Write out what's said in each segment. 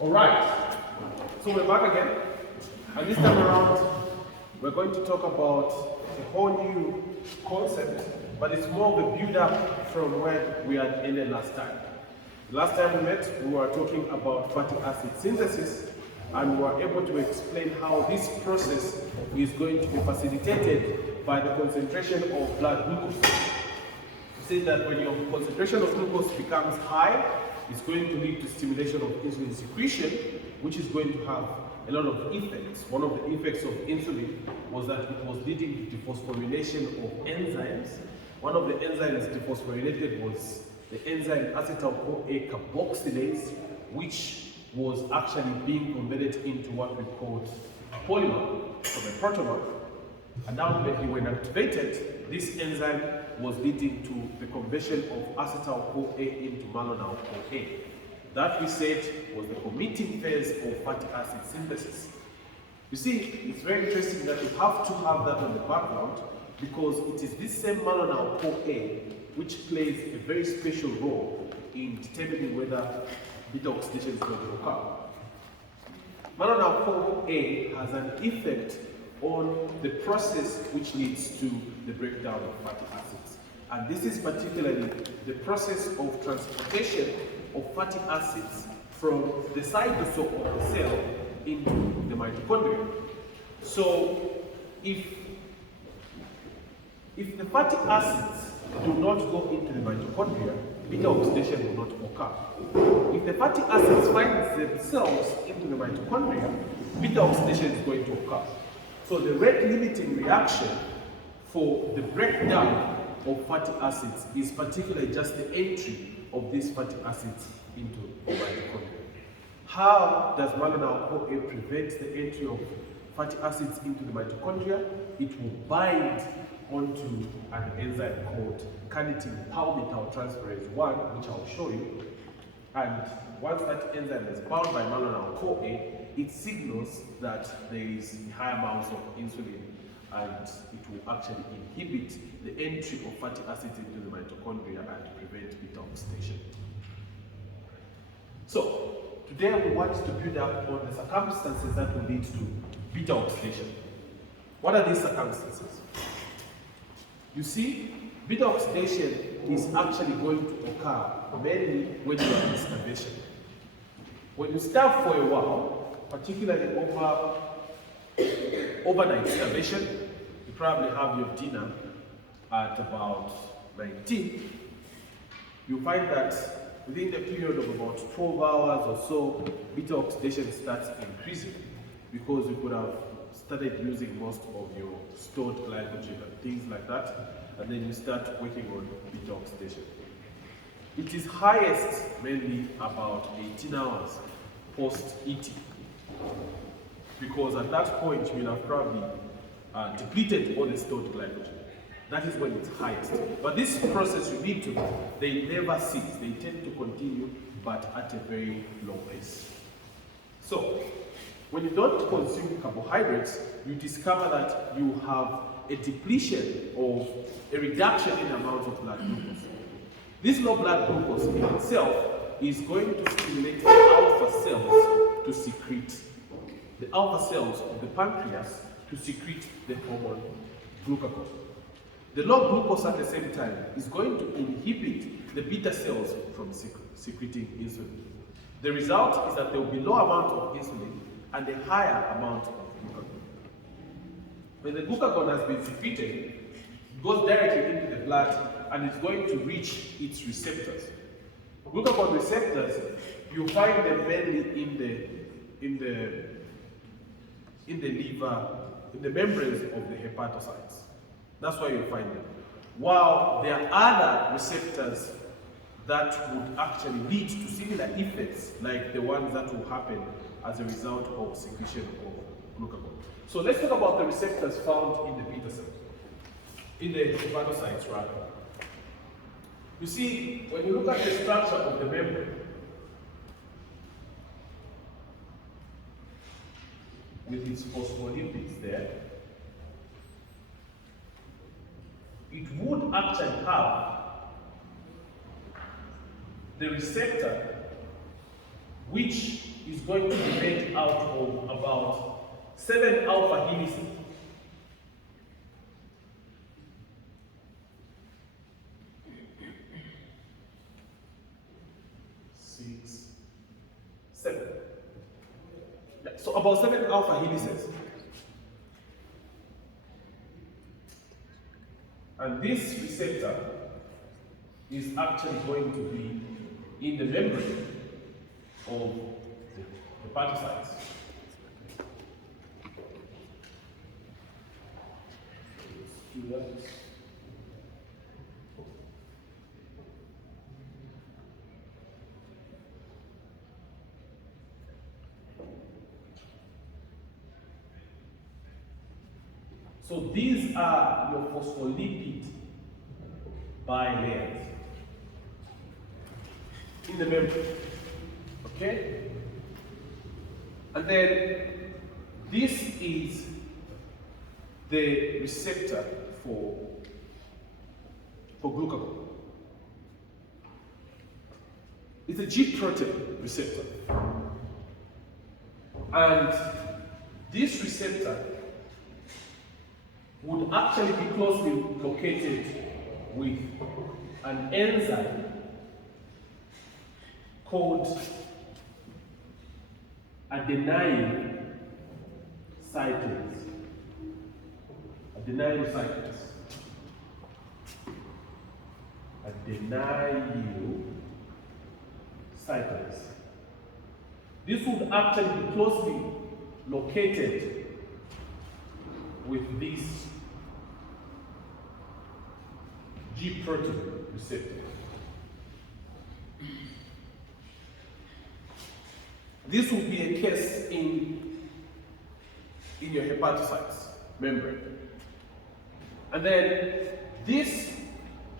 Alright, so we're back again, and this time around we're going to talk about a whole new concept, but it's more of a build-up from where we had ended last time. Last time we met, we were talking about fatty acid synthesis, and we were able to explain how this process is going to be facilitated by the concentration of blood glucose. We say that when your concentration of glucose becomes high, it's going to lead to stimulation of insulin secretion, which is going to have a lot of effects. One of the effects of insulin was that it was leading to phosphorylation of enzymes. One of the enzymes dephosphorylated was the enzyme acetyl-CoA carboxylase, which was actually being converted into what we called a polymer from a protomer. And ultimately, when activated, this enzyme was leading to the conversion of acetyl-CoA into malonyl-CoA. That we said was the committing phase of fatty acid synthesis. You see, it's very interesting that you have to have that on the background because it is this same malonyl-CoA which plays a very special role in determining whether beta oxidation is going to occur. Malonyl-CoA has an effect on the process which leads to the breakdown of fatty acids. And this is particularly the process of transportation of fatty acids from the cytosol of the cell into the mitochondria. So if the fatty acids do not go into the mitochondria, beta oxidation will not occur. If the fatty acids find themselves into the mitochondria, beta oxidation is going to occur. So the rate limiting reaction for the breakdown of fatty acids is particularly just the entry of these fatty acids into the mitochondria. How does malonyl-CoA prevent the entry of fatty acids into the mitochondria? It will bind onto an enzyme called carnitine palmitoyltransferase 1, which I'll show you. And once that enzyme is bound by malonyl-CoA, it signals that there is high amounts of insulin, and it will actually inhibit the entry of fatty acids into the mitochondria and prevent beta oxidation. So today we want to build up on the circumstances that will lead to beta oxidation. What are these circumstances? You see, beta oxidation is actually going to occur mainly when you are in starvation. When you starve for a while, particularly overnight starvation, you probably have your dinner at about 19. You find that within the period of about 12 hours or so, beta oxidation starts increasing because you could have started using most of your stored glycogen and things like that, and then you start working on beta oxidation. It is highest mainly about 18 hours post-eating, because at that point you will have probably depleted all the stored glycogen. That is when it's highest. But this process, you need to know, they never cease. They tend to continue, but at a very low pace. So, when you don't consume carbohydrates, you discover that you have a depletion of a reduction in the amount of blood glucose. This low blood glucose in itself is going to stimulate the alpha cells to secrete, the alpha cells of the pancreas to secrete the hormone glucagon. The low glucose at the same time is going to inhibit the beta cells from secreting insulin. The result is that there will be low amount of insulin and a higher amount of glucagon. When the glucagon has been secreted, it goes directly into the blood and it's going to reach its receptors. Glucagon receptors, you find them mainly in the liver, in the membranes of the hepatocytes. That's where you find them. While there are other receptors that would actually lead to similar effects, like the ones that will happen as a result of secretion of glucagon. So let's talk about the receptors found in the beta cells, in the hepatocytes rather. You see, when you look at the structure of the membrane, with its phospholipids there, it would actually have the receptor which is going to be made out of about 7 alpha helices. So about 7 alpha helices. And this receptor is actually going to be in the membrane of the hepatocytes. So these are your phospholipid bilayers in the membrane. Okay? And then this is the receptor for glucagon. It's a G protein receptor. And this receptor would actually be closely located with an enzyme called adenyl cyclics. Adenyl cyclics. Adenyl cyclics. This would actually be closely located with this G protein receptor. This would be a case in your hepatocytes membrane. And then this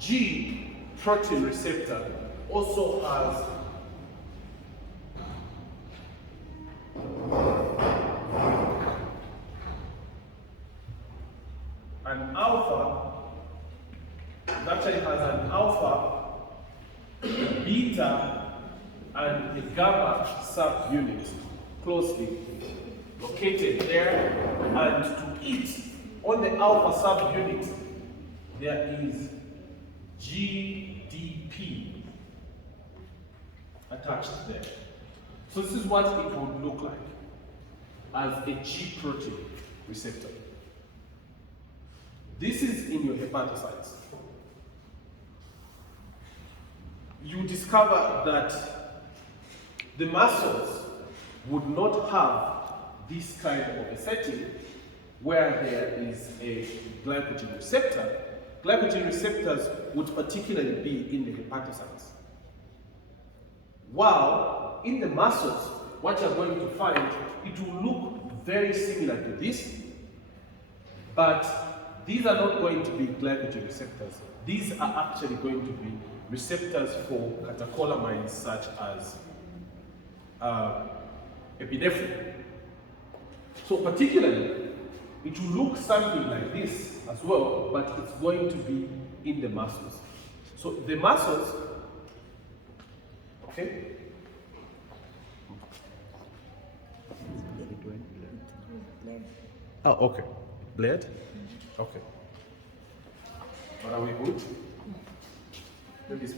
G protein receptor also has an alpha, it actually has an alpha, beta, and a gamma subunit closely located there. And to it, on the alpha subunit, there is GDP attached there. So this is what it would look like as a G protein receptor. This is in your hepatocytes. You discover that the muscles would not have this kind of a setting where there is a glycogen receptor. Glycogen receptors would particularly be in the hepatocytes. While in the muscles, what you're going to find, it will look very similar to this, but these are not going to be glycogen receptors. These are actually going to be receptors for catecholamines such as epinephrine. So particularly, it will look something like this as well, but it's going to be in the muscles. So the muscles, okay? Oh, okay. Bled? Okay. But are we good? Maybe it's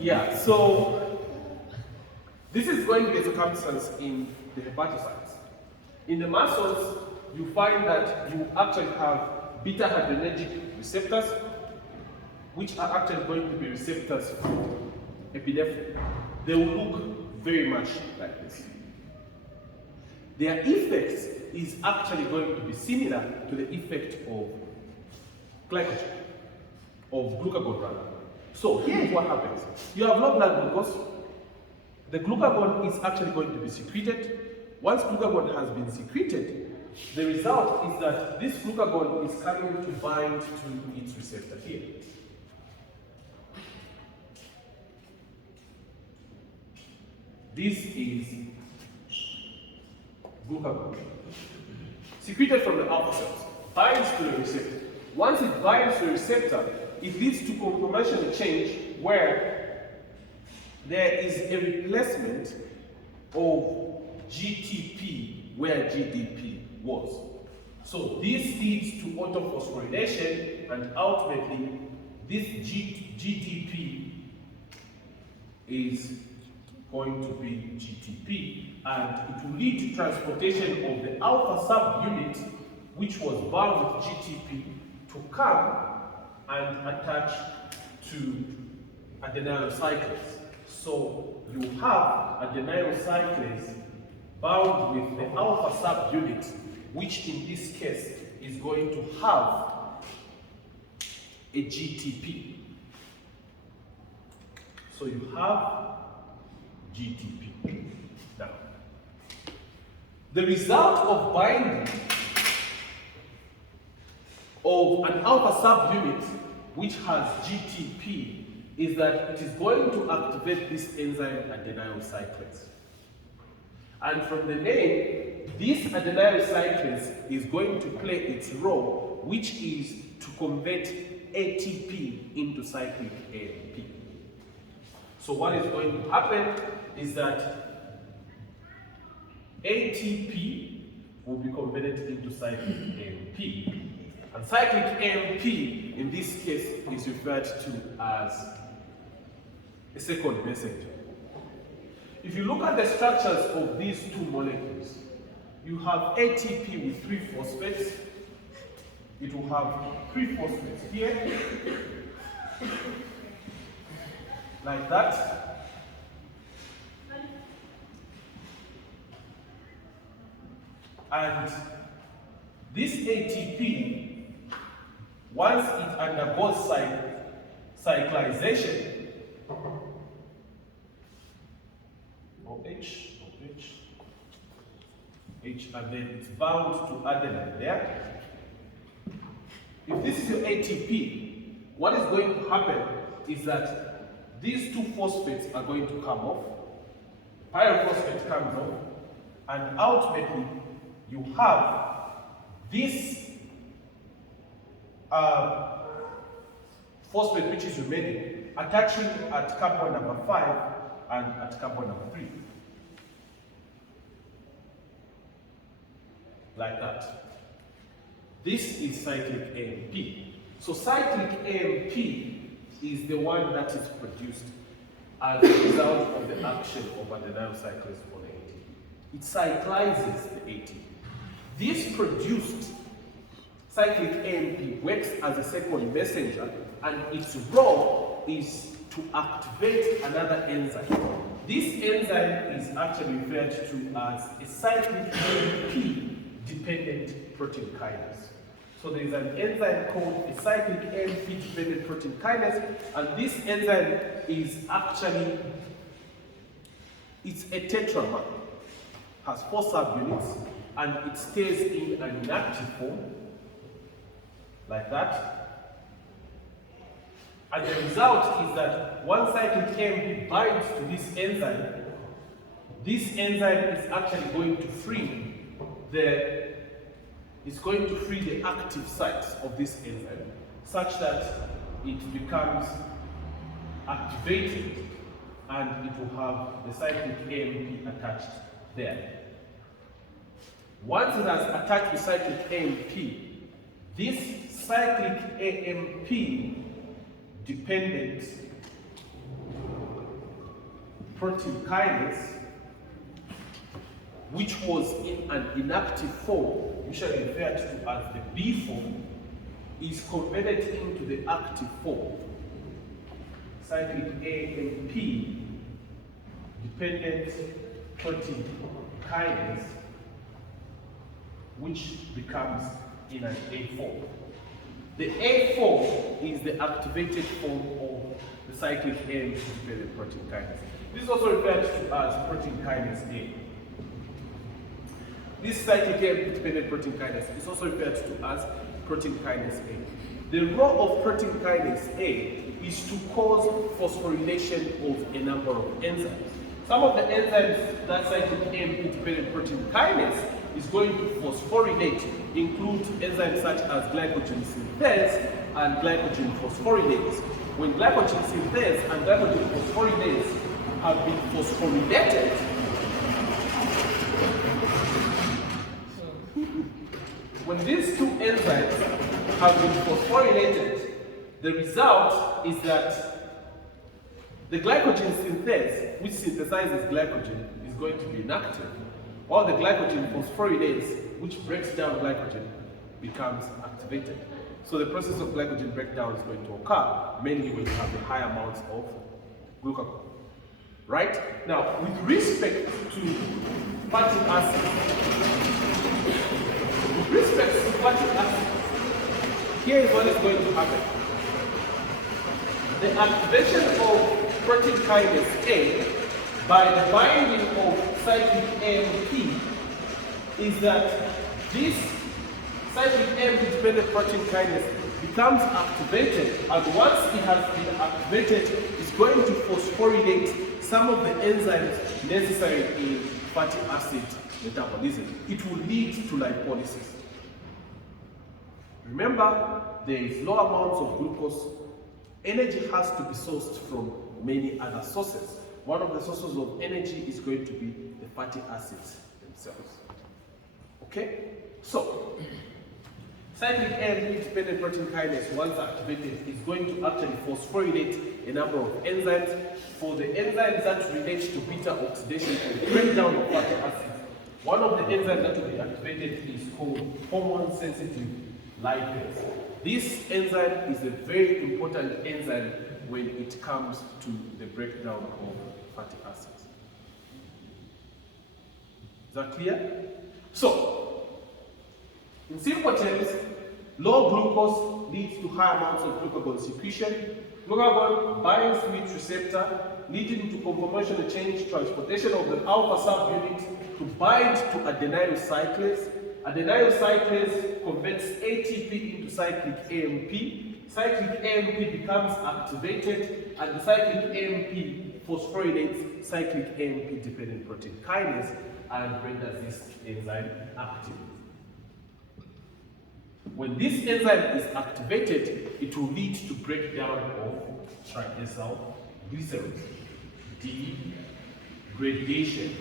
yeah, so this is going to be a circumstance in the hepatocytes. In the muscles, you find that you actually have beta adrenergic receptors, which are actually going to be receptors for epinephrine. They will look very much like this. Their effect is actually going to be similar to the effect of glycogen, of glucagon rather. So here's what happens. You have low blood glucose. The glucagon is actually going to be secreted. Once glucagon has been secreted, the result is that this glucagon is coming to bind to its receptor here. This is glucagon, secreted from the alpha cells, binds to the receptor. Once it binds to the receptor, it leads to conformational change where there is a replacement of GTP where GDP was. So this leads to autophosphorylation, and ultimately this GDP is going to be GTP, and it will lead to transportation of the alpha subunit, which was bound with GTP, to come and attach to adenyl cyclase. So you have adenyl cyclase bound with the alpha subunit, which in this case is going to have a GTP. So you have GTP. Now, the result of binding of an alpha subunit which has GTP is that it is going to activate this enzyme adenyl cyclase. And from the name, this adenyl cyclase is going to play its role, which is to convert ATP into cyclic AMP. So what is going to happen is that ATP will be converted into cyclic AMP. And cyclic AMP, in this case, is referred to as a second messenger. If you look at the structures of these two molecules, you have ATP with 3 phosphates. It will have 3 phosphates here, like that. And this ATP, once it undergoes cyclization, H, and then it's bound to adenine there. If this is your ATP, what is going to happen is that these 2 phosphates are going to come off, pyrophosphate comes off, and ultimately you have this phosphate which is remaining attaching at carbon number 5 and at carbon number 3. Like that. This is cyclic AMP. So cyclic AMP is the one that is produced as a result of the action of adenyl cyclase on ATP. It cyclizes the ATP. This produced cyclic AMP works as a second messenger, and its role is to activate another enzyme. This enzyme is actually referred to as a cyclic AMP dependent protein kinase. So there is an enzyme called a cyclic AMP dependent protein kinase, and this enzyme is actually, it's a tetramer, has 4 subunits, and it stays in an inactive form, like that. And the result is that one cyclic AMP binds to this enzyme is actually going to free the active sites of this enzyme, such that it becomes activated and it will have the cyclic AMP attached there. Once it has attached the cyclic AMP, this cyclic AMP dependent protein kinase, which was in an inactive form, usually referred to as the B form, is converted into the active form. Cyclic AMP dependent protein kinase, which becomes in an A form. The A form is the activated form of the cyclic AMP dependent protein kinase. This is also referred to as protein kinase A. This cyclic AMP dependent protein kinase is also referred to as protein kinase A. The role of protein kinase A is to cause phosphorylation of a number of enzymes. Some of the enzymes that cyclic AMP dependent protein kinase is going to phosphorylate include enzymes such as glycogen synthase and glycogen phosphorylase. When glycogen synthase and glycogen phosphorylase have been phosphorylated, when these two enzymes have been phosphorylated, the result is that the glycogen synthase, which synthesizes glycogen, is going to be inactive, while the glycogen phosphorylase, which breaks down glycogen, becomes activated. So the process of glycogen breakdown is going to occur mainly when you have the high amounts of glucagon. Right? Now, with respect to fatty acids, here is what is going to happen. The activation of protein kinase A by the binding of cyclic AMP is that this cyclic AMP-dependent protein kinase becomes activated, and once it has been activated, it's going to phosphorylate some of the enzymes necessary in fatty acid metabolism. It will lead to lipolysis. Remember, there is low amounts of glucose. Energy has to be sourced from many other sources. One of the sources of energy is going to be the fatty acids themselves. Okay? So, cyclic AMP-dependent protein kinase, once activated, is going to actually phosphorylate a number of enzymes. For the enzymes that relate to beta oxidation and breakdown of fatty acids, one of the enzymes that will be activated is called hormone-sensitive lipase. This enzyme is a very important enzyme when it comes to the breakdown of fatty acids. Is that clear? So, in simple terms, low glucose leads to high amounts of glucagon secretion. Glucagon binds to its receptor, leading to conformational change, transportation of the alpha subunit to bind to adenyl cyclase. Adenyl cyclase converts ATP into cyclic AMP. Cyclic AMP becomes activated, and the cyclic AMP phosphorylates cyclic AMP-dependent protein kinase and renders this enzyme active. When this enzyme is activated, it will lead to breakdown of triacyl glycerols, degradation